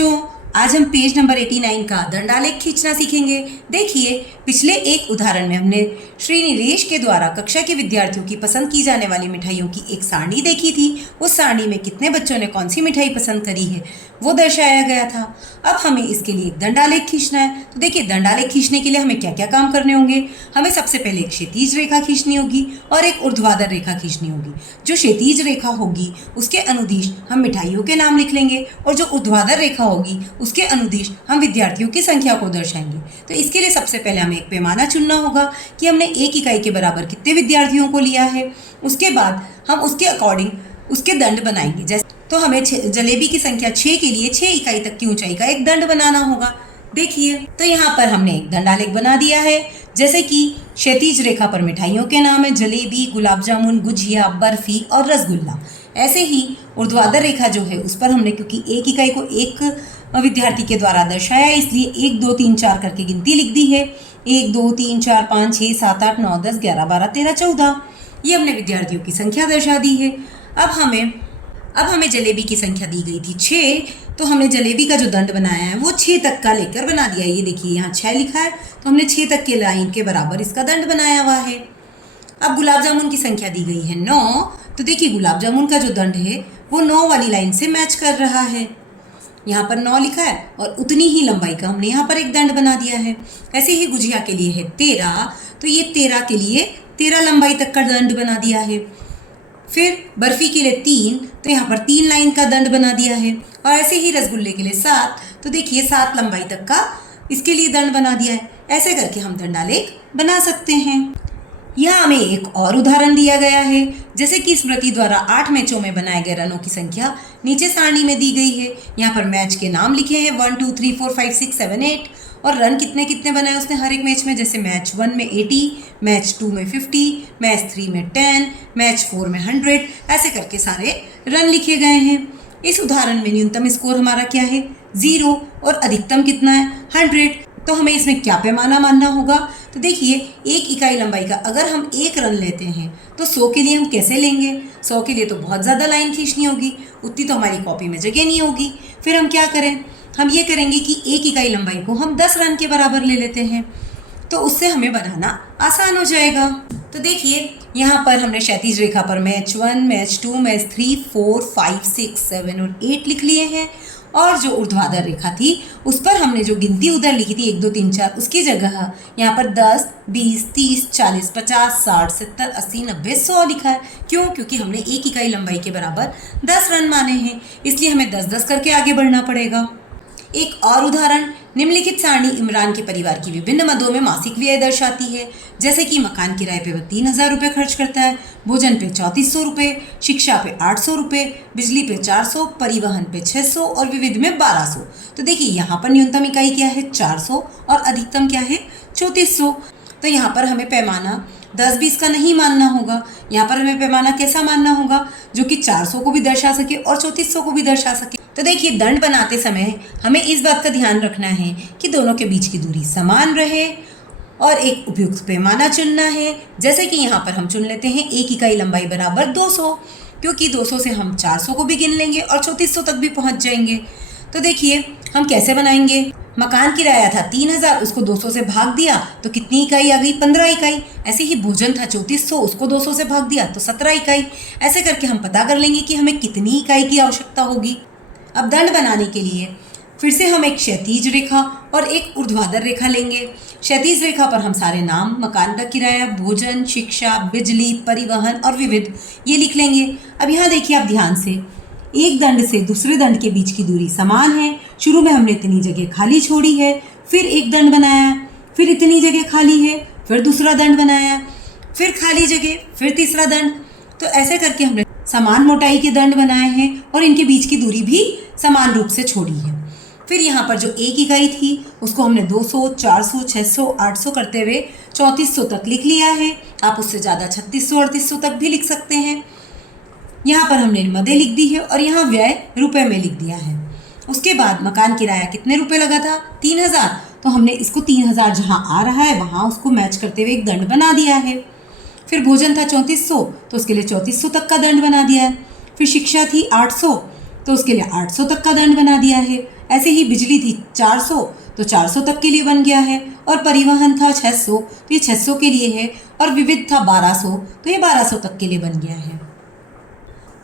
बच्चों, आज हम पेज नंबर 89 का दंडालेख खींचना सीखेंगे। देखिए, पिछले एक उदाहरण में हमने श्री नीलेश के द्वारा कक्षा के विद्यार्थियों की पसंद की जाने वाली मिठाइयों की एक सारणी देखी थी। उस सारणी में कितने बच्चों ने कौन सी मिठाई पसंद करी है वो दर्शाया गया था। अब हमें इसके लिए एक दंडालेख खींचना है। तो देखिए, दंडालेख खींचने के लिए हमें क्या क्या काम करने होंगे। हमें सबसे पहले एक क्षैतिज रेखा खींचनी होगी और एक ऊर्ध्वाधर रेखा खींचनी होगी। जो क्षैतिज रेखा होगी उसके अनुदिश हम मिठाइयों के नाम लिख लेंगे और जो ऊर्ध्वाधर रेखा होगी उसके अनुदिश हम विद्यार्थियों की संख्या को दर्शाएंगे। तो इसके लिए सबसे पहले हमें एक पैमाना चुनना होगा कि हमने एक इकाई के बराबर कितने विद्यार्थियों को लिया है। उसके बाद हम उसके अकॉर्डिंग उसके दंड बनाएंगे। जैसे तो हमें जलेबी की संख्या 6 के लिए 6 इकाई तक की ऊंचाई का एक दंड बनाना होगा। देखिए, तो यहाँ पर हमने एक दंडालेख बना दिया है। जैसे कि क्षैतिज रेखा पर मिठाइयों के नाम है जलेबी, गुलाब जामुन, गुजिया, बर्फी और रसगुल्ला। ऐसे ही ऊर्ध्वाधर रेखा जो है उस पर हमने, क्योंकि एक इकाई को एक विद्यार्थी के द्वारा दर्शाया है, इसलिए 1 2 3 4 करके गिनती लिख दी है। 1 2 3 4 5 6 7 8 9 10 11 12 13 14 ये हमने विद्यार्थियों की संख्या दर्शा दी है। अब हमें जलेबी की संख्या दी गई थी 6, तो हमने जलेबी का जो दंड बनाया है वो 6 तक का लेकर बना दिया है। ये देखिए, यहाँ 6 लिखा है, तो हमने 6 तक के लाइन के बराबर इसका दंड बनाया हुआ है। अब गुलाब जामुन की संख्या दी गई है 9, तो देखिए गुलाब जामुन का जो दंड है वो 9 वाली लाइन से मैच कर रहा है। यहाँ पर 9 लिखा है और उतनी ही लंबाई का हमने यहाँ पर एक दंड बना दिया है। ऐसे ही गुजिया के लिए है 13, तो ये 13 के लिए 13 लंबाई तक का दंड बना दिया है। फिर बर्फी के लिए 3, तो यहाँ पर 3 लाइन का दंड बना दिया है। और ऐसे ही रसगुल्ले के लिए 7, तो देखिए 7 लंबाई तक का इसके लिए दंड बना दिया है। ऐसे करके हम दंडालेख बना सकते हैं। यहाँ हमें एक और उदाहरण दिया गया है। जैसे कि स्मृति द्वारा 8 मैचों में बनाए गए रनों की संख्या नीचे सारणी में दी गई है। यहाँ पर मैच के नाम लिखे हैं 1 2 3 4 5 6 7 8 और रन कितने कितने बनाए उसने हर एक मैच में। जैसे मैच 1 में 80, मैच 2 में 50, मैच 3 में 10, मैच 4 में 100, ऐसे करके सारे रन लिखे गए हैं। इस उदाहरण में न्यूनतम स्कोर हमारा क्या है 0 और अधिकतम कितना है 100। तो हमें इसमें क्या पैमाना मानना होगा। तो देखिए, एक इकाई लंबाई का अगर हम 1 रन लेते हैं तो 100 के लिए हम कैसे लेंगे। 100 के लिए तो बहुत ज़्यादा लाइन खींचनी होगी, उतनी तो हमारी कॉपी में जगह नहीं होगी। फिर हम क्या करें, हम ये करेंगे कि एक इकाई लंबाई को हम 10 रन के बराबर ले लेते हैं, तो उससे हमें बनाना आसान हो जाएगा। तो देखिए, यहाँ पर हमने क्षैतिज रेखा पर मैच 1, मैच 2, मैच 3, 4, 5, 6, 7 और 8 लिख लिए हैं। और जो ऊर्ध्वाधर रेखा थी उस पर हमने जो गिनती उधर लिखी थी 1 2 3 4, उसकी जगह यहाँ पर 10, 20, 30, 40, 50, 60, 70, 80, 90, 100 लिखा है। क्यों? क्योंकि हमने एक इकाई लंबाई के बराबर 10 रन माने हैं, इसलिए हमें 10-10 करके आगे बढ़ना पड़ेगा। एक और उदाहरण, निम्नलिखित सारणी इमरान के परिवार की विभिन्न मदों में मासिक व्यय दर्शाती है। जैसे कि मकान किराए पे वह 3000 रुपये खर्च करता है, भोजन पे 3400 रुपये, शिक्षा पे 800 रुपये, बिजली पे 400, परिवहन पे 600 और विविध में 1200। तो देखिए, यहाँ पर न्यूनतम इकाई क्या है 400 और अधिकतम क्या है 3400। तो यहाँ पर हमें पैमाना 10-20 का नहीं मानना होगा। यहाँ पर हमें पैमाना कैसा मानना होगा जो कि 400 को भी दर्शा सके और 3400 को भी दर्शा सके। तो देखिए, दंड बनाते समय हमें इस बात का ध्यान रखना है कि दोनों के बीच की दूरी समान रहे और एक उपयुक्त पैमाना चुनना है। जैसे कि यहाँ पर हम चुन लेते हैं एक इकाई लंबाई बराबर 200, क्योंकि 200 से हम 400 को भी गिन लेंगे और 3400 तक भी पहुँच जाएंगे। तो देखिए, हम कैसे बनाएंगे। मकान किराया था 3000, उसको 200 से भाग दिया तो कितनी इकाई आ गई 15 इकाई। ऐसे ही भोजन था 3400, उसको 200 से भाग दिया तो 17 इकाई। ऐसे करके हम पता कर लेंगे कि हमें कितनी इकाई की आवश्यकता होगी। अब दंड बनाने के लिए फिर से हम एक क्षैतिज रेखा और एक ऊर्ध्वाधर रेखा लेंगे। क्षैतिज रेखा पर हम सारे नाम, मकान का किराया, भोजन, शिक्षा, बिजली, परिवहन और विविध ये लिख लेंगे। अब यहाँ देखिए, आप ध्यान से, एक दंड से दूसरे दंड के बीच की दूरी समान है। शुरू में हमने इतनी जगह खाली छोड़ी है, फिर एक दंड बनाया, फिर इतनी जगह खाली है, फिर दूसरा दंड बनाया, फिर खाली जगह, फिर तीसरा दंड। तो ऐसे करके हमने समान मोटाई के दंड बनाए हैं और इनके बीच की दूरी भी समान रूप से छोड़ी है। फिर यहाँ पर जो एक इकाई थी उसको हमने 200, 400, 600, 800 करते हुए 3400 तक लिख लिया है। आप उससे ज़्यादा 3600, 3800 तक भी लिख सकते हैं। यहाँ पर हमने मदें लिख दी है और यहाँ व्यय रुपए में लिख दिया है। उसके बाद मकान किराया कितने रुपए लगा था 3000, तो हमने इसको 3000 जहाँ आ रहा है वहाँ उसको मैच करते हुए एक दंड बना दिया है। फिर भोजन था 3400, तो उसके लिए 3400 तक का दंड बना दिया है। फिर शिक्षा थी 800, तो उसके लिए 800 तक का दंड बना दिया है। ऐसे ही बिजली थी 400 तो 400 तक के लिए बन गया है, और परिवहन था 600 तो ये 600 के लिए है, और विविध था 1200 तो ये 1200 तक के लिए बन गया है।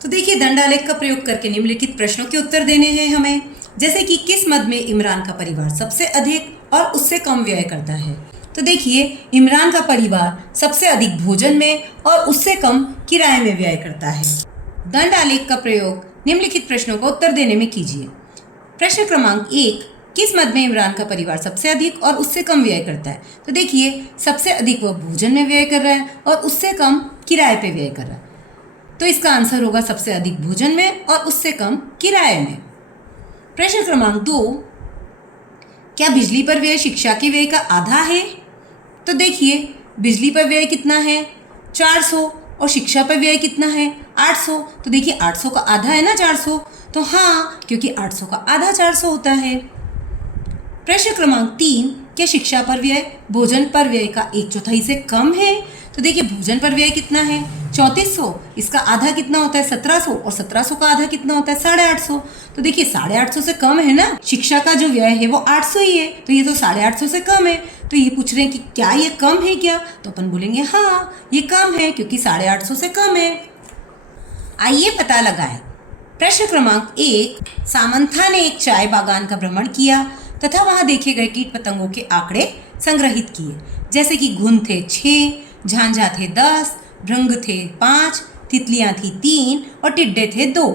तो देखिए दंडालेख का प्रयोग करके निम्नलिखित प्रश्नों के उत्तर देने हैं हमें, जैसे कि किस मद में इमरान का परिवार सबसे अधिक और उससे कम व्यय करता है। तो देखिए इमरान का परिवार सबसे अधिक भोजन में और उससे कम किराए में व्यय करता है। दंडालेख का प्रयोग निम्नलिखित प्रश्नों का उत्तर देने में कीजिए। प्रश्न क्रमांक 1, किस मद में इमरान का परिवार सबसे अधिक और उससे कम व्यय करता है। तो देखिए सबसे अधिक वह भोजन में व्यय कर रहा है और उससे कम किराए पे व्यय कर रहा है, तो इसका आंसर होगा सबसे अधिक भोजन में और उससे कम किराए में। प्रश्न क्रमांक 2, क्या बिजली पर व्यय शिक्षा के व्यय का आधा है। तो देखिए बिजली पर व्यय कितना है 400 और शिक्षा पर व्यय कितना है 800, तो देखिए 800 का आधा है ना 400, तो हाँ क्योंकि 800 का आधा 400 होता है। प्रश्न क्रमांक 3, क्या शिक्षा पर व्यय भोजन पर व्यय का 1/4 से कम है। तो देखिए भोजन पर व्यय कितना है 3400, इसका आधा कितना होता है 1700, और 1700 का आधा कितना होता है 850, तो देखिए 850 से कम है ना। शिक्षा का जो व्यय है वो 800 ही है, तो ये तो 850 से कम है। तो ये पूछ रहे हैं कि क्या ये कम है क्या, तो अपन बोलेंगे हाँ ये कम है क्योंकि 850 से कम है। आइए पता लगाएं। प्रश्न क्रमांक 1, सामंथा ने एक चाय बागान का भ्रमण किया तथा वहां देखे गए कीट पतंगों के आंकड़े संग्रहित किए, जैसे कि घुन थे 6, झांझा थे 10, भृंग थे 5, तितलियां थी 3 और टिड्डे थे 2।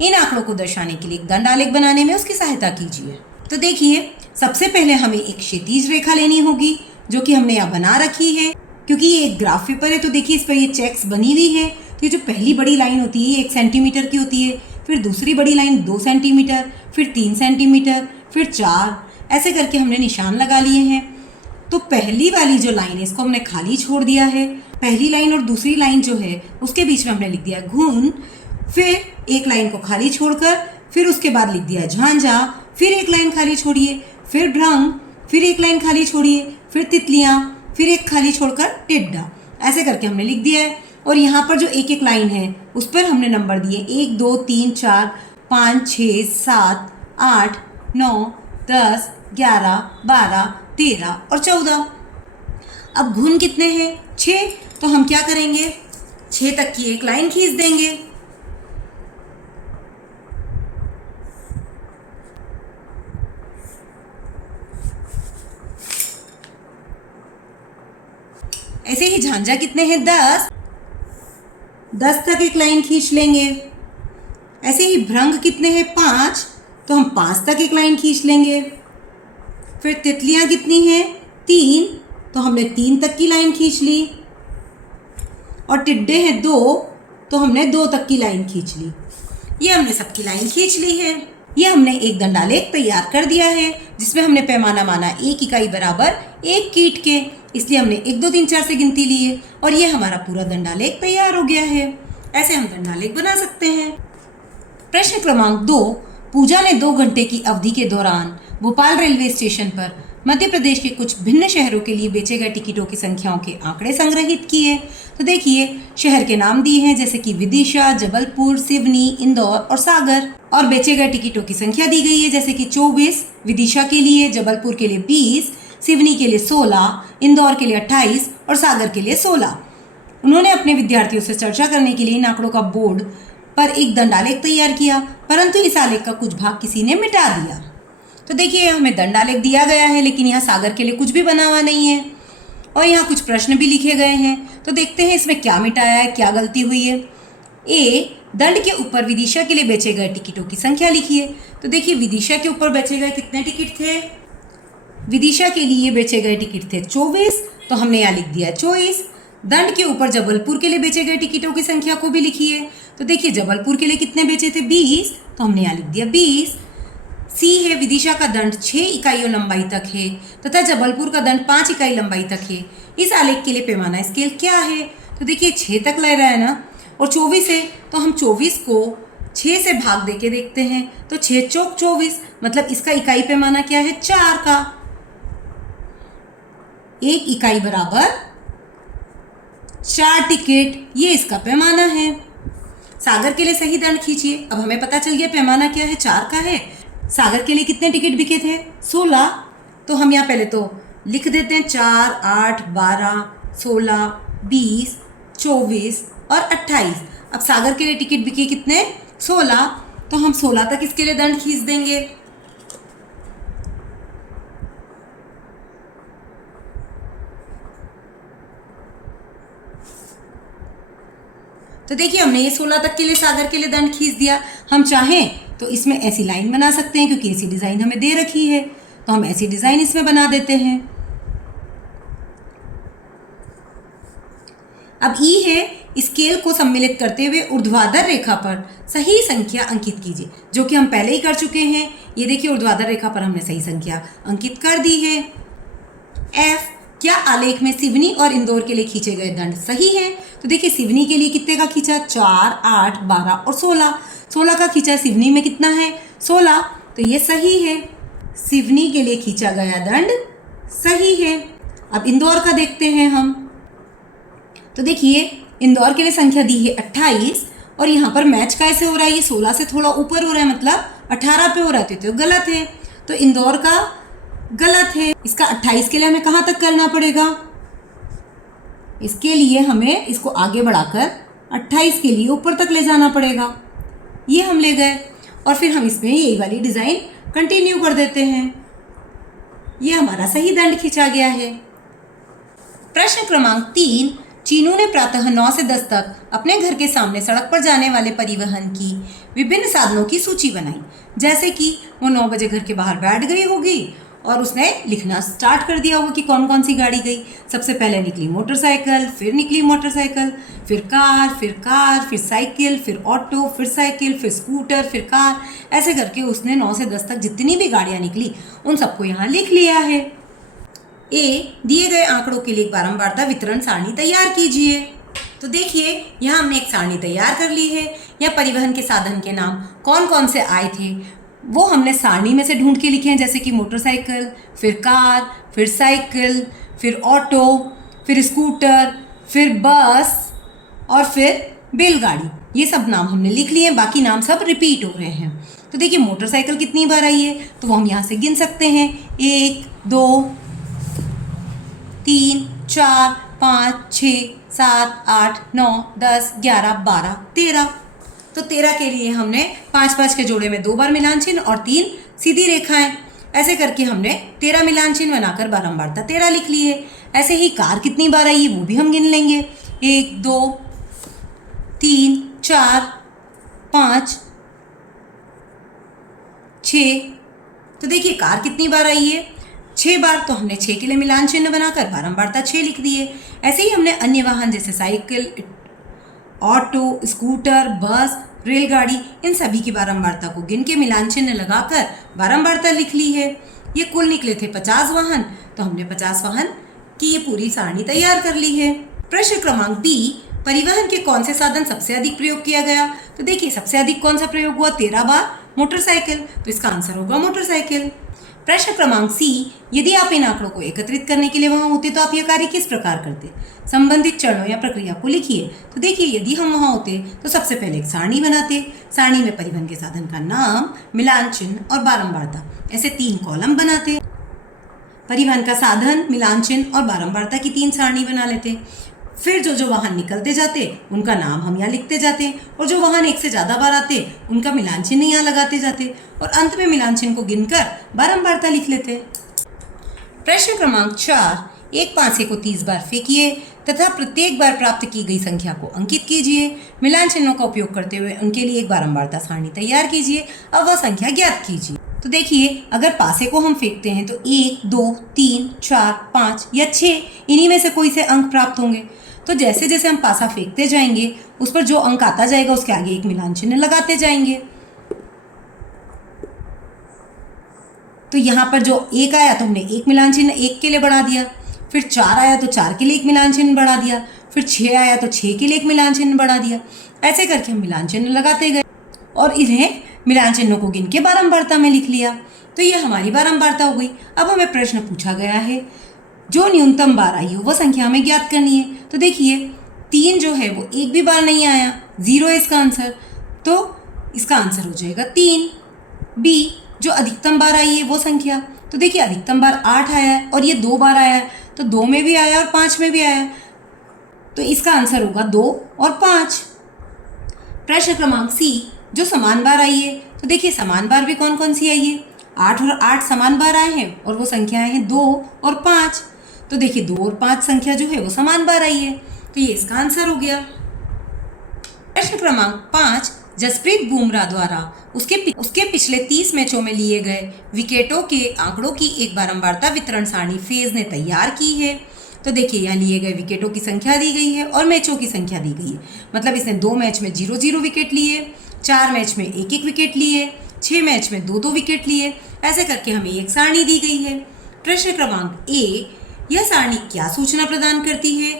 इन आंकड़ों को दर्शाने के लिए एक दंडालेख बनाने में उसकी सहायता कीजिए। तो देखिए सबसे पहले हमें एक क्षैतिज रेखा लेनी होगी, जो कि हमने यहाँ बना रखी है। क्योंकि ये एक ग्राफ पेपर है तो देखिए इस पर ये चेक्स बनी हुई है। तो ये जो पहली बड़ी लाइन होती है 1 सेंटीमीटर की होती है, फिर दूसरी बड़ी लाइन 2 सेंटीमीटर, फिर 3 सेंटीमीटर, फिर 4, ऐसे करके हमने निशान लगा लिए हैं। तो पहली वाली जो लाइन है इसको हमने खाली छोड़ दिया है। पहली लाइन और दूसरी लाइन जो है उसके बीच में हमने लिख दिया घुन, फिर एक लाइन को खाली छोड़कर फिर उसके बाद लिख दिया झांझा, फिर एक लाइन खाली छोड़िए, फिर भ्रंग, फिर एक लाइन खाली छोड़िए, फिर तितलियां, फिर एक खाली छोड़कर टिड्डा, ऐसे करके हमने लिख दिया है। और यहाँ पर जो एक एक लाइन है उस पर हमने नंबर दिए 1 2 3 4 5 6 7 8 9 10 11 12 13 और 14। अब घुन कितने हैं 6, तो हम क्या करेंगे 6 तक की एक लाइन खींच देंगे। ऐसे ही झांझा कितने हैं 10 तक एक लाइन खींच लेंगे। ऐसे ही भृंग कितने हैं 5, तो हम 5 तक एक लाइन खींच लेंगे। फिर तितलियां कितनी हैं 3, तो हमने 3 तक की लाइन खींच ली। और टिड्डे हैं 2, तो हमने 2 तक की लाइन खींच ली। ये हमने सबकी लाइन खींच ली है। ये हमने एक दंडालेख तैयार कर दिया है जिसमें हमने पैमाना माना 1 इकाई बराबर 1 कीट के, इसलिए हमने 1 2 3 4 से गिनती ली है और ये हमारा पूरा दंडालेख तैयार हो गया है। ऐसे हम दंडालेख बना सकते हैं। प्रश्न क्रमांक 2, पूजा ने 2 घंटे की अवधि के दौरान भोपाल रेलवे स्टेशन पर मध्य प्रदेश के कुछ भिन्न शहरों के लिए बेचे गए टिकटों की संख्याओं के आंकड़े संग्रहित किए। तो देखिए शहर के नाम दिए हैं जैसे कि विदिशा, जबलपुर, सिवनी, इंदौर और सागर, और बेचे गए टिकटों की संख्या दी गई है जैसे कि 24 विदिशा के लिए, जबलपुर के लिए 20, सिवनी के लिए 16, इंदौर के लिए 28 और सागर के लिए 16। उन्होंने अपने विद्यार्थियों से चर्चा करने के लिए इन आंकड़ों का बोर्ड पर एक दंडालेख तैयार किया, परंतु इस आलेख का कुछ भाग किसी ने मिटा दिया। तो देखिए हमें दंडालेख दिया गया है लेकिन यहाँ सागर के लिए कुछ भी बना हुआ नहीं है और यहाँ कुछ प्रश्न भी लिखे गए हैं। तो देखते हैं इसमें क्या मिटाया है, क्या गलती हुई है। ए, दंड के ऊपर विदिशा के लिए बेचे गए टिकटों की संख्या लिखिए। तो देखिए विदिशा के ऊपर बेचे गए कितने टिकट थे, विदिशा के लिए बेचे गए टिकट थे 24, तो हमने यहाँ लिख दिया 24। दंड के ऊपर जबलपुर के लिए बेचे गए टिकटों की संख्या को भी लिखिए। तो देखिए जबलपुर के लिए कितने बेचे थे 20, तो हमने यहाँ लिख दिया 20। सी है, विदिशा का दंड 6 इकाइयों लंबाई तक है तथा जबलपुर का दंड 5 इकाई लंबाई तक है। इस आलेख के लिए पैमाना स्केल क्या है। तो देखिए 6 तक ले रहा है ना और 24 है, तो हम 24 को 6 से भाग दे के देखते हैं। तो 6 चौक 24, मतलब इसका इकाई पैमाना क्या है 4 का। 1 इकाई बराबर 4 टिकट, ये इसका पैमाना है। सागर के लिए सही दंड खींचिए। अब हमें पता चल गया पैमाना क्या है 4 का है। सागर के लिए कितने टिकट बिके थे? 16। तो हम यहाँ पहले तो लिख देते हैं 4, 8, 12, 16, 20, 24 और 28। अब सागर के लिए टिकट बिके कितने? 16। तो हम 16 तक इसके लिए दंड खींच देंगे। तो देखिए हमने ये 16 तक के लिए सागर के लिए दंड खींच दिया। हम चाहें तो इसमें ऐसी लाइन बना सकते हैं, क्योंकि ऐसी डिज़ाइन हमें दे रखी है, तो हम ऐसी डिज़ाइन इसमें बना देते हैं। अब ई है, स्केल को सम्मिलित करते हुए ऊर्ध्वाधर रेखा पर सही संख्या अंकित कीजिए, जो कि हम पहले ही कर चुके हैं। ये देखिए ऊर्ध्वाधर रेखा पर हमने सही संख्या अंकित कर दी है। एफ, क्या आलेख में सिवनी और इंदौर के लिए खींचे गए दंड सही हैं? तो देखिए सिवनी के लिए कितने का खींचा? 4, 8, 12 और 16। 16 का खींचा, सिवनी में कितना है? 16। तो ये सही है, सिवनी के लिए खींचा गया दंड सही है। अब इंदौर का देखते हैं हम। तो देखिए इंदौर के लिए संख्या दी है 28, और यहाँ पर मैच कैसे हो रहा है? ये 16 से थोड़ा ऊपर हो रहा है, मतलब 18 पे हो रहा है, तो गलत है। तो इंदौर का गलत है। इसका 28 के लिए हमें कहाँ तक करना पड़ेगा? इसके लिए हमें इसको आगे बढ़ाकर 28 के लिए ऊपर तक ले जाना पड़ेगा। ये हम ले गए, और फिर हम इसमें यही वाली डिज़ाइन कंटिन्यू कर देते हैं। ये हमारा सही दंड खींचा गया है। प्रश्न क्रमांक 3, चीनू ने प्रातः 9 से 10 तक अपने घर के सामने सड़क पर जाने वाले परिवहन की विभिन्न साधनों की सूची बनाई। जैसे कि वो 9 बजे घर के बाहर बैठ गई होगी और उसने लिखना स्टार्ट कर दिया होगा कि कौन कौन सी गाड़ी गई। सबसे पहले निकली मोटरसाइकिल, फिर निकली मोटरसाइकिल, फिर कार, फिर साइकिल, फिर ऑटो, फिर साइकिल, फिर स्कूटर, फिर कार। ऐसे करके उसने 9 से 10 तक जितनी भी गाड़ियाँ निकली उन सबको यहाँ लिख लिया है। ए, दिए गए आंकड़ों के लिए एक बारंबारता वितरण सारणी तैयार कीजिए। तो देखिए यहाँ हमने एक सारणी तैयार कर ली है। या परिवहन के साधन के नाम कौन कौन से आए थे वो हमने सारणी में से ढूंढ के लिखे हैं, जैसे कि मोटरसाइकिल, फिर कार, फिर साइकिल, फिर ऑटो, फिर स्कूटर, फिर बस और फिर बैलगाड़ी। ये सब नाम हमने लिख लिए हैं, बाकी नाम सब रिपीट हो रहे हैं। तो देखिए मोटरसाइकिल कितनी बार आई है, तो वो हम यहाँ से गिन सकते हैं। 1, 2, 3, 4, 5, 6, 7, 8, 9, 10, 11, 12, 13। तो 13 के लिए हमने 5-5 के जोड़े में 2 बार मिलान चिन्ह और 3 सीधी रेखाएं, ऐसे करके हमने 13 मिलान चिन्ह बनाकर बारंबारता 13 लिख ली है। ऐसे ही कार कितनी बार आई है वो भी हम गिन लेंगे। 1, 2, 3, 4, 5, 6। तो देखिए कार कितनी बार आई है? 6 बार। तो हमने 6 के लिए मिलान चिन्ह बनाकर बारंबारता 6 लिख दी है। ऐसे ही हमने अन्य वाहन जैसे साइकिल, ऑटो, स्कूटर, बस, रेलगाड़ी, इन सभी की बारंबारता को गिन के मिलान चिन्ह लगाकर बारंबारता लिख ली है। ये कुल निकले थे 50 वाहन, तो हमने 50 वाहन की ये पूरी सारणी तैयार कर ली है। प्रश्न क्रमांक बी, परिवहन के कौन से साधन सबसे अधिक प्रयोग किया गया? तो देखिए सबसे अधिक कौन सा प्रयोग हुआ? 13 बार मोटरसाइकिल, तो इसका आंसर होगा मोटरसाइकिल। प्रश्न क्रमांक सी, यदि आप इन आंकड़ों को एकत्रित करने के लिए वहां होते तो आप यह कार्य किस प्रकार करते? संबंधित चरणों या प्रक्रिया को लिखिए। तो देखिए यदि हम वहां होते तो सबसे पहले एक सारणी बनाते। सारणी में परिवहन के साधन का नाम, मिलान चिन्ह और बारंबारता, ऐसे 3 कॉलम बनाते। परिवहन का साधन, मिलान चिन्ह और बारंबारता की 3 सारणी बना लेते। फिर जो जो वाहन निकलते जाते उनका नाम हम यहाँ लिखते जाते, और जो वाहन एक से ज़्यादा बार आते उनका मिलान चिन्ह यहाँ लगाते जाते, और अंत में मिलान चिन्ह को गिनकर बारंबारता लिख लेते। प्रश्न क्रमांक 4, एक पासे को 30 बार फेंकिए तथा प्रत्येक बार प्राप्त की गई संख्या को अंकित कीजिए। मिलान चिन्हों का उपयोग करते हुए उनके लिए एक बारंबारता सारणी तैयार कीजिए। अब वह संख्या ज्ञात कीजिए। तो देखिए अगर पासे को हम फेंकते हैं तो 1, 2, 3, 4, 5 या 6 इन्हीं में से कोई से अंक प्राप्त होंगे। तो जैसे जैसे हम पासा फेंकते जाएंगे उस पर जो अंक आता जाएगा उसके आगे एक मिलान चिन्ह लगाते जाएंगे। तो यहाँ पर जो 1 आया तो हमने एक मिलान चिन्ह 1 के लिए बढ़ा दिया, फिर 4 आया तो 4 के लिए एक मिलान चिन्ह बढ़ा दिया, फिर 6 आया तो 6 के लिए एक मिलान चिन्ह बढ़ा दिया। ऐसे करके हम मिलान चिन्ह लगाते गए और इन्हें मिलान चिन्हों को गिन के बारंबारता में लिख लिया। तो ये हमारी बारंबारता हो गई। अब हमें प्रश्न पूछा गया है जो न्यूनतम बार आई हो वह संख्या हमें ज्ञात करनी है। तो देखिए 3 जो है वो एक भी बार नहीं आया, 0 है इसका आंसर, तो इसका आंसर हो जाएगा 3। बी, जो अधिकतम बार आई है वो संख्या। तो देखिए अधिकतम बार 8 आया है और ये 2 बार आया है, तो 2 में भी आया और 5 में भी आया, तो इसका आंसर होगा 2 और 5। प्रश्न क्रमांक सी, जो समान बार आई है, तो देखिए समान बार भी कौन कौन सी आई है। 8 और 8 समान बार आए हैं और वो संख्याएं हैं 2 और 5। तो देखिए 2 और 5 संख्या जो है वो समान बार आई है, तो ये इसका आंसर हो गया। प्रश्न क्रमांक 5, जसप्रीत बुमराह द्वारा उसके पिछले 30 मैचों में लिए गए विकेटों के आंकड़ों की एक बारंबारता वितरण सारणी फेज ने तैयार की है। तो देखिए यहाँ लिए गए विकेटों की संख्या दी गई है और मैचों की संख्या दी गई है। मतलब इसने 2 मैच में 0-0 विकेट लिए, 4 मैच में 1-1 विकेट लिए, 6 मैच में 2-2 विकेट लिए, ऐसे करके हमें एक सारणी दी गई है। प्रश्न क्रमांक ए, यह सारणी क्या सूचना प्रदान करती है?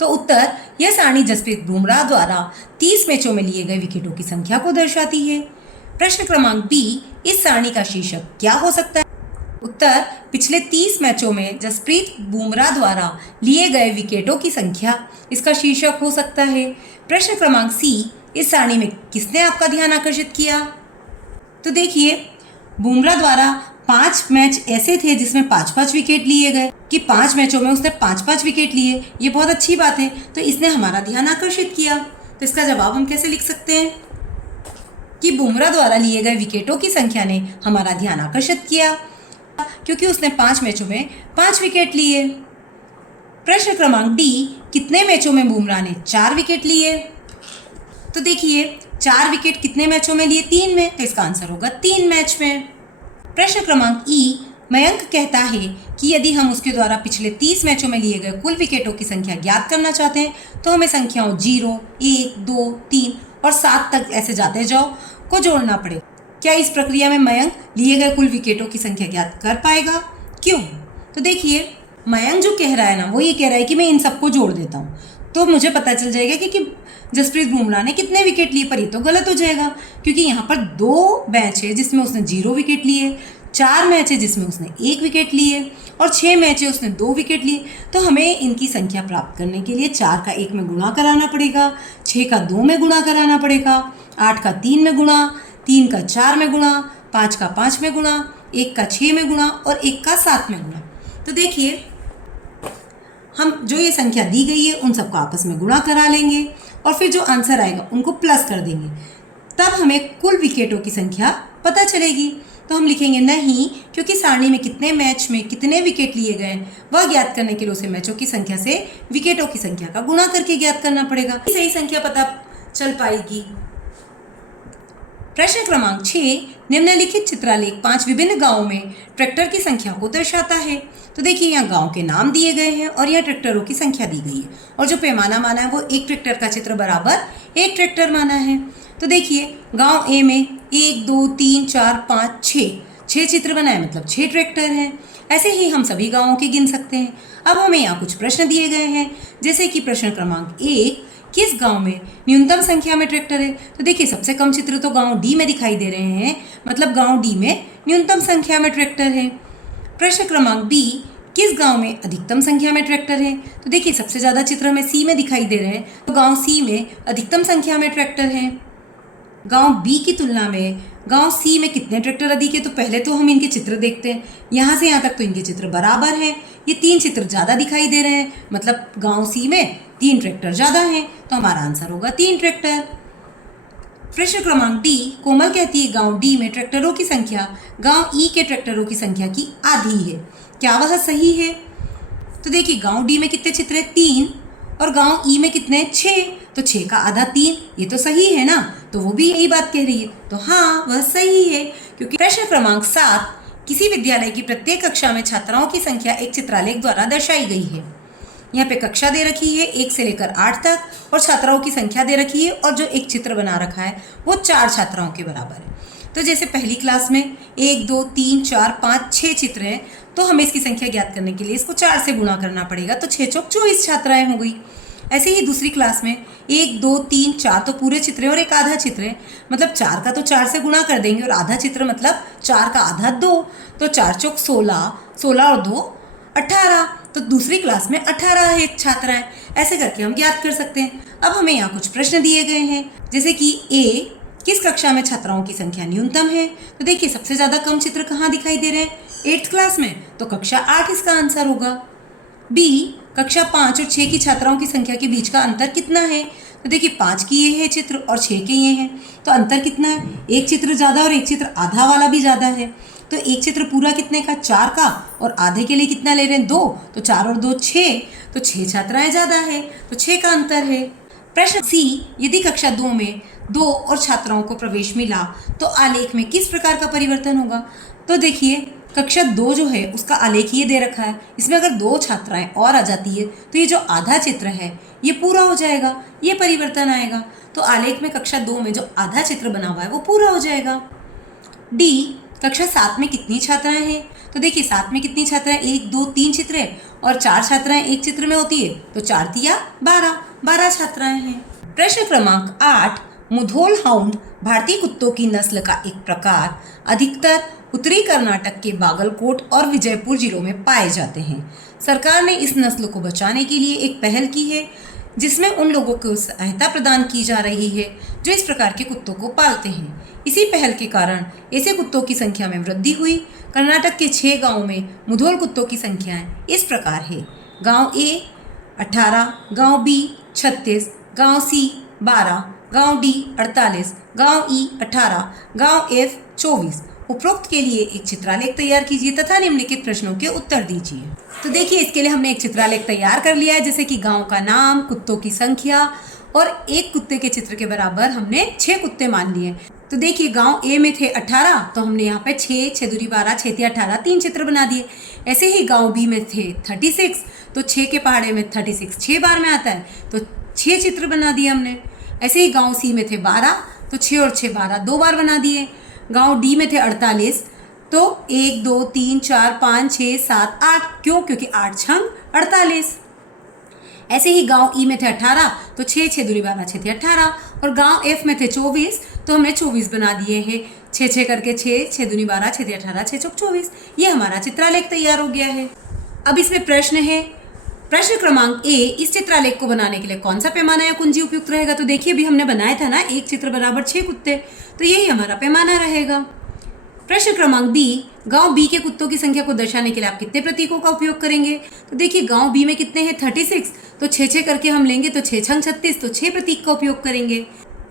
तो उत्तर, यह सारणी जसप्रीत बुमराह द्वारा 30 मैचों में लिए गए विकेटों की संख्या को दर्शाती है। प्रश्न क्रमांक बी, इस सारणी का शीर्षक क्या हो सकता है? उत्तर, पिछले 30 मैचों में जसप्रीत बुमराह द्वारा लिए गए विकेटों की संख्या इसका शीर्षक हो सकता है। प्रश्न क्रमांक सी, इस सारणी में किसने आपका ध्यान आकर्षित किया? तो देखिए बुमराह द्वारा 5 मैच ऐसे थे जिसमें 5-5 विकेट लिए गए, कि 5 मैचों में उसने 5-5 विकेट लिए, ये बहुत अच्छी बात है, तो इसने हमारा ध्यान आकर्षित किया। तो इसका जवाब हम कैसे लिख सकते हैं कि बुमराह द्वारा लिए गए विकेटों की संख्या ने हमारा ध्यान आकर्षित किया, क्योंकि उसने 5 मैचों में 5 विकेट लिए। प्रश्न क्रमांक डी, कितने मैचों में बुमराह ने 4 विकेट लिए? तो देखिए 4 विकेट कितने मैचों में लिए? 3 में, तो इसका आंसर होगा 3 मैच में। प्रश्न क्रमांक ई, मयंक कहता है कि यदि हम उसके द्वारा पिछले 30 मैचों में लिए गए कुल विकेटों की संख्या ज्ञात करना चाहते हैं तो हमें संख्याओं 0, 1, 2, 3 और 7 तक ऐसे जाते जाओ को जोड़ना पड़े। क्या इस प्रक्रिया में मयंक लिए गए कुल विकेटों की संख्या ज्ञात कर पाएगा? क्यों? तो देखिए मयंक जो कह रहा है ना, वो ये कह रहा है कि मैं इन सबको जोड़ देता हूँ तो मुझे पता चल जाएगा कि जसप्रीत बुमराह ने कितने विकेट लिए, पर ये तो गलत हो जाएगा, क्योंकि यहाँ पर 2 मैच है जिसमें उसने 0 विकेट लिए, 4 मैच है जिसमें उसने 1 विकेट लिए और 6 मैच है उसने 2 विकेट लिए। तो हमें इनकी संख्या प्राप्त करने के लिए 4 का 1 में गुणा कराना पड़ेगा, 6 का 2 में गुणा कराना पड़ेगा, 8 का 3 में गुणा, 3 का 4 में गुणा, 5 का 5 में गुणा, 1 का 6 में गुणा और 1 का 7 में गुणा। तो देखिए हम जो ये संख्या दी गई है उन सबको आपस में गुणा करा लेंगे और फिर जो आंसर आएगा उनको प्लस कर देंगे, तब हमें कुल विकेटों की संख्या पता चलेगी। तो हम लिखेंगे नहीं, क्योंकि सारणी में कितने मैच में कितने विकेट लिए गए वह ज्ञात करने के लिए उसे मैचों की संख्या से विकेटों की संख्या का गुणा करके ज्ञात करना पड़ेगा, सही संख्या पता चल पाएगी। प्रश्न क्रमांक 6, निम्नलिखित चित्रालेख 5 विभिन्न गांवों में ट्रैक्टर की संख्या को दर्शाता है। तो देखिए यहाँ गांव के नाम दिए गए हैं और यहाँ ट्रैक्टरों की संख्या दी गई है और जो पैमाना माना है वो 1 ट्रैक्टर का चित्र बराबर 1 ट्रैक्टर माना है। तो देखिए गांव ए में 1, 2, 3, 4, 5, 6 चित्र बनाए, मतलब 6 ट्रैक्टर हैं। ऐसे ही हम सभी गांवों के गिन सकते हैं। अब हमें यहाँ कुछ प्रश्न दिए गए हैं, जैसे कि प्रश्न क्रमांक 1, किस गांव में न्यूनतम संख्या में ट्रैक्टर है? तो देखिए सबसे कम चित्र तो गांव डी में दिखाई दे रहे हैं, मतलब गांव डी में न्यूनतम संख्या में ट्रैक्टर है। प्रश्न क्रमांक बी, किस गांव में अधिकतम संख्या में ट्रैक्टर है? तो देखिए सबसे ज़्यादा चित्र हमें सी में दिखाई दे रहे हैं, तो गांव सी में अधिकतम संख्या में ट्रैक्टर है। गांव बी की तुलना में गांव सी में कितने ट्रैक्टर अधिक है? तो पहले तो हम इनके चित्र देखते हैं, यहाँ से यहाँ तक तो इनके चित्र बराबर हैं, ये 3 चित्र ज़्यादा दिखाई दे रहे हैं, मतलब गांव सी में 3 ट्रैक्टर ज़्यादा हैं, तो हमारा आंसर होगा 3 ट्रैक्टर। प्रश्न क्रमांक डी, कोमल कहती है गांव डी में ट्रैक्टरों की संख्या गांव ई के ट्रैक्टरों की संख्या की आधी है, क्या वह सही है? तो देखिए गांव डी में कितने चित्र हैं? 3, और गांव ई में कितने? 6, तो 6 का आधा 3, ये तो सही है ना, तो वो भी यही बात कह रही है, तो हाँ वह सही है। क्योंकि प्रश्न क्रमांक 7, किसी विद्यालय की प्रत्येक कक्षा में छात्राओं की संख्या एक चित्रालेख द्वारा दर्शाई गई है। यहाँ पे कक्षा दे रखी है 1 से लेकर 8 तक और छात्राओं की संख्या दे रखी है, और जो एक चित्र बना रखा है वो 4 छात्राओं के बराबर है। तो जैसे पहली क्लास में 1, 2, 3, 4, 5, 6 चित्र हैं, तो हमें इसकी संख्या ज्ञात करने के लिए इसको 4 से गुणा करना पड़ेगा, तो 6 चौक 24 छात्राएं हो गई। ऐसे ही दूसरी क्लास में 1, 2, 3, 4 तो पूरे चित्र हैं और एक आधा चित्र है, मतलब 4 का तो 4 से गुणा कर देंगे और आधा चित्र मतलब 4 का आधा 2, तो 4 चौक 16, 16 और 2 18, तो दूसरी क्लास में 18 है छात्राएं। ऐसे करके हम ज्ञात कर सकते हैं। अब हमें यहाँ कुछ प्रश्न दिए गए हैं, जैसे कि ए, किस कक्षा में छात्राओं की संख्या न्यूनतम है? तो देखिए सबसे ज़्यादा कम चित्र कहाँ दिखाई दे रहे हैं? 8th क्लास में, तो कक्षा 8 इसका आंसर होगा। बी, कक्षा 5 और 6 की छात्राओं की संख्या के बीच का अंतर कितना है? तो देखिए 5 की ये है चित्र और 6 के ये हैं, तो अंतर कितना है? एक चित्र ज़्यादा और एक चित्र आधा वाला भी ज़्यादा है। तो एक चित्र पूरा कितने का? 4 का, और आधे के लिए कितना ले रहे हैं? 2, तो 4 और 2 6, तो 6 छात्राएं ज़्यादा है, तो 6 का अंतर है। प्रश्न सी, यदि कक्षा 2 में 2 और छात्राओं को प्रवेश मिला तो आलेख में किस प्रकार का परिवर्तन होगा? तो देखिए कक्षा 2 जो है उसका आलेख ये दे रखा है, इसमें अगर 2 छात्राएं और आ जाती है तो ये जो आधा चित्र है ये पूरा हो जाएगा, ये परिवर्तन आएगा। तो आलेख में कक्षा 2 में जो आधा चित्र बना हुआ है वो पूरा हो जाएगा। डी, कक्षा 7 में कितनी छात्राएं हैं? तो देखिए 7 में कितनी छात्राएं? 1 2 3 चित्र है, और 4 छात्राएं एक चित्र में होती है, तो 4 तिया 12 छात्राएं हैं। प्रश्न क्रमांक 8, मुधोल हाउंड भारतीय कुत्तों की नस्ल का एक प्रकार, अधिकतर उत्तरी कर्नाटक के बागलकोट और विजयपुर जिलों में पाए जाते हैं। सरकार ने इस नस्ल को बचाने के लिए एक पहल की है, जिसमें उन लोगों को सहायता प्रदान की जा रही है जो इस प्रकार के कुत्तों को पालते हैं। इसी पहल के कारण ऐसे कुत्तों की संख्या में वृद्धि हुई। कर्नाटक के 6 गांवों में मुधोल कुत्तों की संख्याएं इस प्रकार है। गांव ए 18, गांव बी 36, गांव सी 12, गांव डी 48, गांव ई 18, गांव एफ 24। उपरोक्त के लिए एक चित्रालेख तैयार कीजिए तथा निम्नलिखित प्रश्नों के उत्तर दीजिए। तो देखिए इसके लिए हमने एक चित्रालेख तैयार कर लिया है, जैसे कि गांव का नाम, कुत्तों की संख्या, और एक कुत्ते के चित्र के बराबर हमने 6 कुत्ते मान लिए। तो देखिए गांव ए में थे 18, तो हमने यहाँ पे 6 6 दूरी 12 6 तिया 18 3 चित्र बना दिए। ऐसे ही गांव बी में थे 36, तो 6 के पहाड़े में 36 6 बार में आता है, तो 6 चित्र बना दिए हमने। ऐसे ही गांव सी में थे 12, तो 6 और 6 12 2 बार बना दिए। गांव डी में थे 48, तो 1 2 3 4 5 6 7 8, क्यों? क्योंकि 8 छंग 48। ऐसे ही गांव ई में थे 18, तो 6 6 दूरी 12 6 18, और गांव एफ में थे 24, तो हमने 24 बना दिए हैं। 6 6 करके 6 6 दूनी 12 6 18 6 चौक 24। ये हमारा चित्रालेख तैयार हो गया है। अब इसमें प्रश्न है, प्रश्न क्रमांक ए, इस चित्रालेख को बनाने के लिए कौन सा पैमाना या कुंजी उपयुक्त रहेगा? तो देखिए अभी हमने बनाया था ना, एक चित्र बराबर 6 कुत्ते, तो यही हमारा पैमाना रहेगा। प्रश्न क्रमांक बी, गांव बी के कुत्तों की संख्या को दर्शाने के लिए आप कितने प्रतीकों का उपयोग करेंगे? तो देखिए गांव बी में कितने हैं? 36, तो 6 6 करके हम लेंगे, तो 6 छंग 36, तो 6 प्रतीक का उपयोग करेंगे।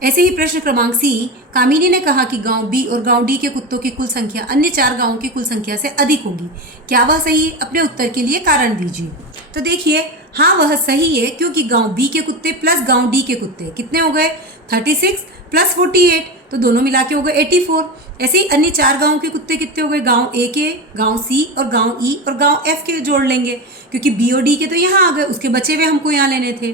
ऐसे ही प्रश्न क्रमांक सी, कामिनी ने कहा कि गांव बी और गांव डी के कुत्तों की कुल संख्या अन्य 4 गांवों की कुल संख्या से अधिक होगी। क्या वह सही है? अपने उत्तर के लिए कारण दीजिए। तो देखिए हाँ वह सही है, क्योंकि गांव बी के कुत्ते प्लस गांव डी के कुत्ते कितने हो गए? 36 प्लस 48, तो दोनों मिला के हो गए 84। ऐसे ही अन्य 4 गांवों के कुत्ते कितने हो गए? गांव ए के, गांव सी और गांव ई और गांव एफ के जोड़ लेंगे, क्योंकि बी और डी के तो यहाँ आ गए, उसके बचे हुए हमको यहाँ लेने थे।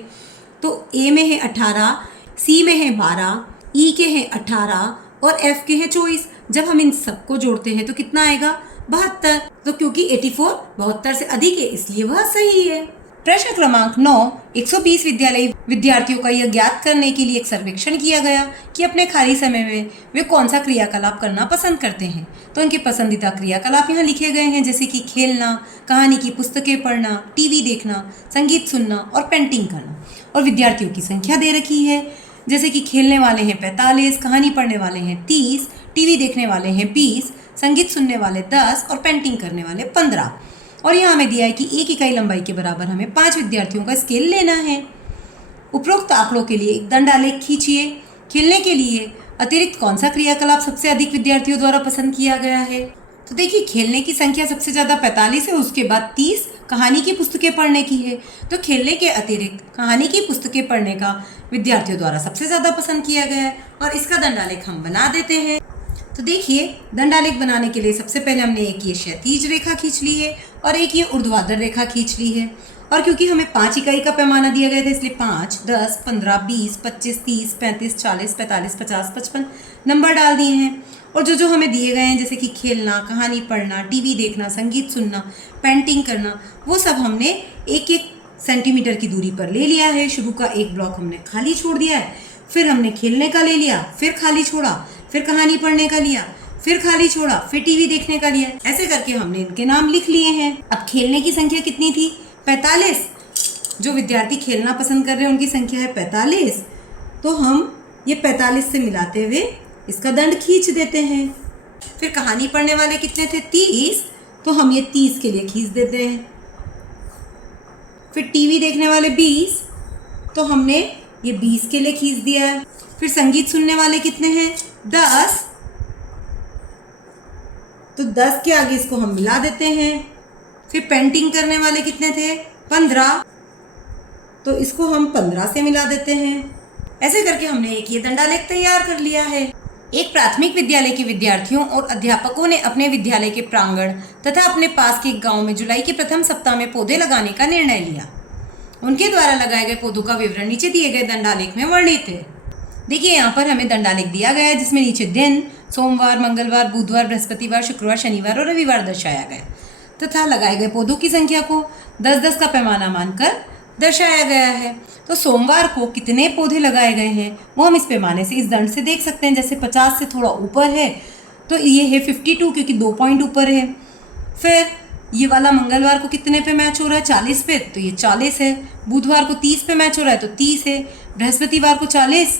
तो ए में है 18, सी में है 12, ई के हैं 18 और एफ के हैं 24। जब हम इन सबको जोड़ते हैं तो कितना आएगा? 72। तो क्योंकि 84 72 से अधिक है, इसलिए वह सही है। प्रश्न क्रमांक 9, 120 विद्यालय विद्यार्थियों का यह ज्ञात करने के लिए एक सर्वेक्षण किया गया कि अपने खाली समय में वे कौन सा क्रियाकलाप करना पसंद करते हैं। तो उनके पसंदीदा क्रियाकलाप यहाँ लिखे गए हैं, जैसे कि खेलना, कहानी की पुस्तकें पढ़ना, टीवी देखना, संगीत सुनना और पेंटिंग करना। और विद्यार्थियों की संख्या दे रखी है, जैसे कि खेलने वाले हैं 45, कहानी पढ़ने वाले हैं 30, टीवी देखने वाले हैं 20, संगीत सुनने वाले 10 और पेंटिंग करने वाले 15। और यहाँ हमें दिया है कि 1 इकाई लंबाई के बराबर हमें 5 विद्यार्थियों का स्केल लेना है। उपरोक्त आंकड़ों के लिए एक दंडालेख खींचिए। खेलने के लिए अतिरिक्त कौन सा क्रियाकलाप सबसे अधिक विद्यार्थियों द्वारा पसंद किया गया है? तो देखिए खेलने की संख्या सबसे ज़्यादा 45 है, उसके बाद 30 कहानी की पुस्तकें पढ़ने की है। तो खेलने के अतिरिक्त कहानी की पुस्तकें पढ़ने का विद्यार्थियों द्वारा सबसे ज़्यादा पसंद किया गया है, और इसका दंडालेख हम बना देते हैं। तो देखिए दंडालेख बनाने के लिए सबसे पहले हमने एक ये क्षैतिज रेखा खींच ली है और एक ये ऊर्ध्वाधर रेखा खींच ली है। और क्योंकि हमें 5 इकाई का पैमाना दिया गया था, इसलिए 5, 10, 15, 20, 25, 30, 35, 40, 45, 50, 55 नंबर डाल दिए हैं। और जो जो हमें दिए गए हैं, जैसे कि खेलना, कहानी पढ़ना, टीवी देखना, संगीत सुनना, पेंटिंग करना, वो सब हमने 1-1 सेंटीमीटर की दूरी पर ले लिया है। शुरू का एक ब्लॉक हमने खाली छोड़ दिया है, फिर हमने खेलने का ले लिया, फिर खाली छोड़ा, फिर कहानी पढ़ने का लिया, फिर खाली छोड़ा, फिर टीवी देखने का लिया। ऐसे करके हमने इनके नाम लिख लिए हैं। अब खेलने की संख्या कितनी थी? 45। जो विद्यार्थी खेलना पसंद कर रहे हैं उनकी संख्या है 45, तो हम ये 45 से मिलाते हुए इसका दंड खींच देते हैं। फिर कहानी पढ़ने वाले कितने थे? 30, तो हम ये 30 के लिए खींच देते हैं। फिर टीवी देखने वाले 20, तो हमने ये 20 के लिए खींच दिया है। फिर संगीत सुनने वाले कितने हैं? 10, तो 10 के आगे इसको हम मिला देते हैं। फिर पेंटिंग करने वाले कितने थे? 15, तो इसको हम 15 से मिला देते हैं। ऐसे करके हमने एक ये दंडालेख तैयार कर लिया है। एक प्राथमिक विद्यालय के विद्यार्थियों और अध्यापकों ने अपने विद्यालय के प्रांगण तथा अपने पास के एक गांव में जुलाई के प्रथम सप्ताह में पौधे लगाने का निर्णय लिया। उनके द्वारा लगाए गए पौधों का विवरण नीचे दिए गए दंडालेख में वर्णित है। देखिए यहाँ पर हमें दंडालेख दिया गया है, जिसमें नीचे दिन, सोमवार, मंगलवार, बुधवार, बृहस्पतिवार, शुक्रवार, शनिवार और रविवार दर्शाया गया तथा लगाए गए पौधों की संख्या को 10-10 का पैमाना मानकर दर्शाया गया है। तो सोमवार को कितने पौधे लगाए गए हैं वो हम इस पैमाने से, इस दंड से देख सकते हैं। जैसे 50 से थोड़ा ऊपर है तो ये है 52, क्योंकि 2 पॉइंट ऊपर है। फिर ये वाला मंगलवार को कितने पे मैच हो रहा है? 40 पे, तो ये 40 है। बुधवार को 30 पे मैच हो रहा है तो 30 है। बृहस्पतिवार को 40,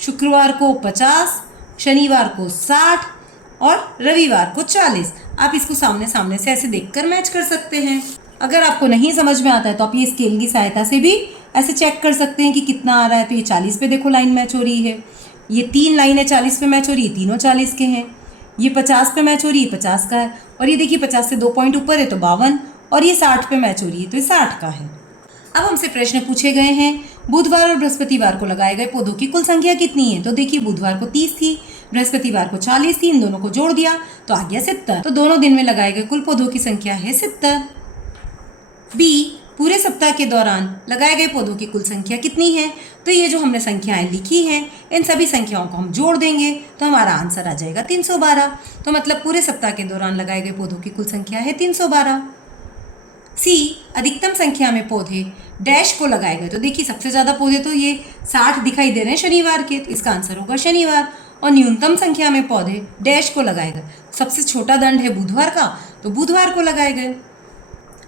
शुक्रवार को 50, शनिवार को 60 और रविवार को 40। आप इसको सामने सामने से ऐसे देखकर मैच कर सकते हैं। अगर आपको नहीं समझ में आता है तो आप ये स्केल की सहायता से भी ऐसे चेक कर सकते हैं कि कितना आ रहा है। तो ये 40 पे देखो लाइन मैच हो रही है, ये 3 लाइनें 40 पे मैच हो रही है, तीनों 40 के हैं। ये 50 पे मैच हो रही है, 50 का है। और ये देखिए 50 से 2 पॉइंट ऊपर है तो 52, और ये 60 पे मैच हो रही है तो ये 60 का है। अब हमसे प्रश्न पूछे गए हैं, बुधवार और बृहस्पतिवार को लगाए गए पौधों की कुल संख्या कितनी है? तो देखिए बुधवार को 30 थी, बृहस्पतिवार को 40 थी, इन दोनों को जोड़ दिया तो आ गया 70। तो दोनों दिन में लगाए गए कुल पौधों की संख्या है 70। बी, पूरे सप्ताह के दौरान लगाए गए पौधों की कुल संख्या कितनी है? तो ये जो हमने संख्याएं लिखी हैं इन सभी संख्याओं को हम जोड़ देंगे तो हमारा आंसर आ जाएगा 312। तो मतलब पूरे सप्ताह के दौरान लगाए गए पौधों की कुल संख्या है 312। सी, अधिकतम संख्या में पौधे डैश को लगाए गए। तो देखिए सबसे ज़्यादा पौधे तो ये 60 दिखाई दे रहे हैं शनिवार के, तो इसका आंसर होगा शनिवार। और न्यूनतम संख्या में पौधे डैश को लगाए गए। सबसे छोटा दंड है बुधवार का, तो बुधवार को लगाए गए।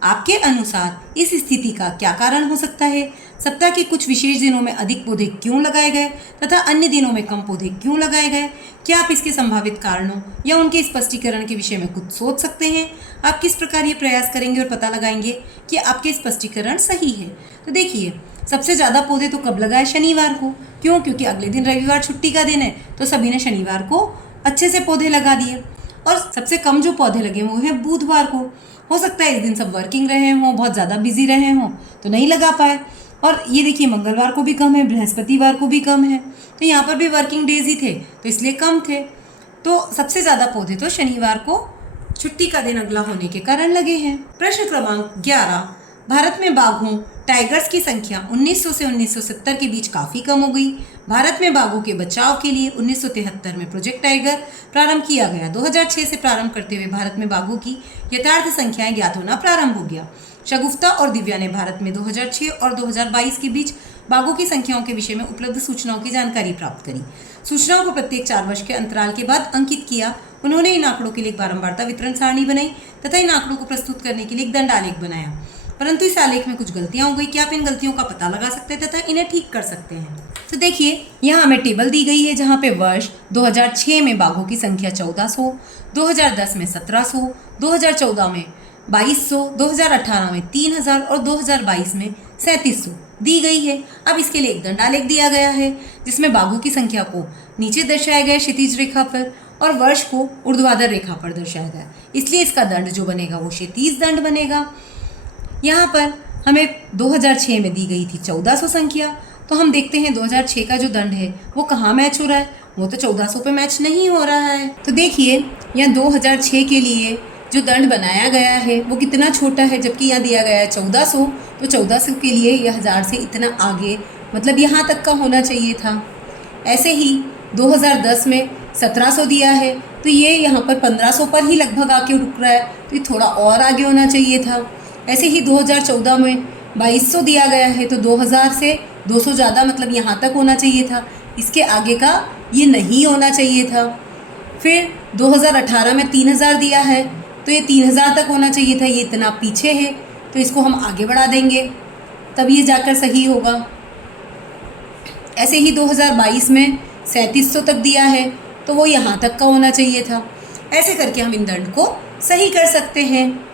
आपके अनुसार इस स्थिति का क्या कारण हो सकता है? सप्ताह के कुछ विशेष दिनों में अधिक पौधे क्यों लगाए गए तथा अन्य दिनों में कम पौधे क्यों लगाए गए? क्या आप इसके संभावित कारणों या उनके स्पष्टीकरण के विषय में कुछ सोच सकते हैं? आप किस प्रकार ये प्रयास करेंगे और पता लगाएंगे कि आपके स्पष्टीकरण सही है? तो देखिए सबसे ज़्यादा पौधे तो कब लगाए? शनिवार को। क्यों? क्योंकि अगले दिन रविवार छुट्टी का दिन है, तो सभी ने शनिवार को अच्छे से पौधे लगा दिए। और सबसे कम जो पौधे लगे वो हैं बुधवार को। हो सकता है इस दिन सब वर्किंग रहे हों, बहुत ज़्यादा बिजी रहे हों, तो नहीं लगा पाए। और ये देखिए मंगलवार को भी कम है, बृहस्पतिवार को भी कम है, तो यहाँ पर भी वर्किंग डेज ही थे तो इसलिए कम थे। तो सबसे ज़्यादा पौधे तो शनिवार को छुट्टी का दिन अगला होने के कारण लगे हैं। प्रश्न क्रमांक 11, भारत में बाघों टाइगर्स की संख्या 1900 से 1970 के बीच काफ़ी कम हो गई। भारत में बाघों के बचाव के लिए 1973 में प्रोजेक्ट टाइगर प्रारंभ किया गया। 2006 से प्रारंभ करते हुए भारत में बाघों की यथार्थ संख्याएं ज्ञात होना प्रारंभ हो गया। शगुफ्ता और दिव्या ने भारत में 2006 और 2022 के बीच बाघों की संख्याओं के विषय में उपलब्ध सूचनाओं की जानकारी प्राप्त करी। सूचनाओं को प्रत्येक 4 वर्ष के अंतराल के बाद अंकित किया। उन्होंने इन आंकड़ों के लिए एक बारंबारता वितरण सारणी बनाई तथा इन आंकड़ों को प्रस्तुत करने के लिए एक दंडालेख बनाया, परंतु इस आलेख में कुछ गलतियां हो गई। क्या आप इन गलतियों का पता लगा सकते हैं तथा इन्हें ठीक कर सकते हैं? तो देखिए यहाँ हमें टेबल दी गई है जहाँ पे वर्ष 2006 में बाघों की संख्या 1400, 2010 में 1700, 2014 में 2200, 2018 में 3000 और 2022 में 3700 दी गई है। अब इसके लिए एक दंडालेख दिया गया है जिसमें बाघों की संख्या को नीचे दर्शाया गया क्षितिज रेखा पर और वर्ष को ऊर्ध्वाधर रेखा पर दर्शाया गया, इसलिए इसका दंड जो बनेगा वो क्षितिज दंड बनेगा। यहाँ पर हमें 2006 में दी गई थी 1400 संख्या, तो हम देखते हैं 2006 का जो दंड है वो कहाँ मैच हो रहा है? वो तो 1400 पे मैच नहीं हो रहा है। तो देखिए यहाँ 2006 के लिए जो दंड बनाया गया है वो कितना छोटा है, जबकि यहाँ दिया गया है 1400, तो 1400 के लिए यह 1000 से इतना आगे, मतलब यहाँ तक का होना चाहिए था। ऐसे ही 2010 में 1700 दिया है, तो ये यहाँ पर 1500 पर ही लगभग आके रुक रहा है, तो ये थोड़ा और आगे होना चाहिए था। ऐसे ही 2014 में 2200 दिया गया है, तो 2000 से 200 ज़्यादा, मतलब यहाँ तक होना चाहिए था, इसके आगे का ये नहीं होना चाहिए था। फिर 2018 में 3000 दिया है, तो ये 3000 तक होना चाहिए था, ये इतना पीछे है, तो इसको हम आगे बढ़ा देंगे तब ये जाकर सही होगा। ऐसे ही 2022 में 3700 तक दिया है, तो वो यहाँ तक का होना चाहिए था। ऐसे करके हम इन दंड को सही कर सकते हैं।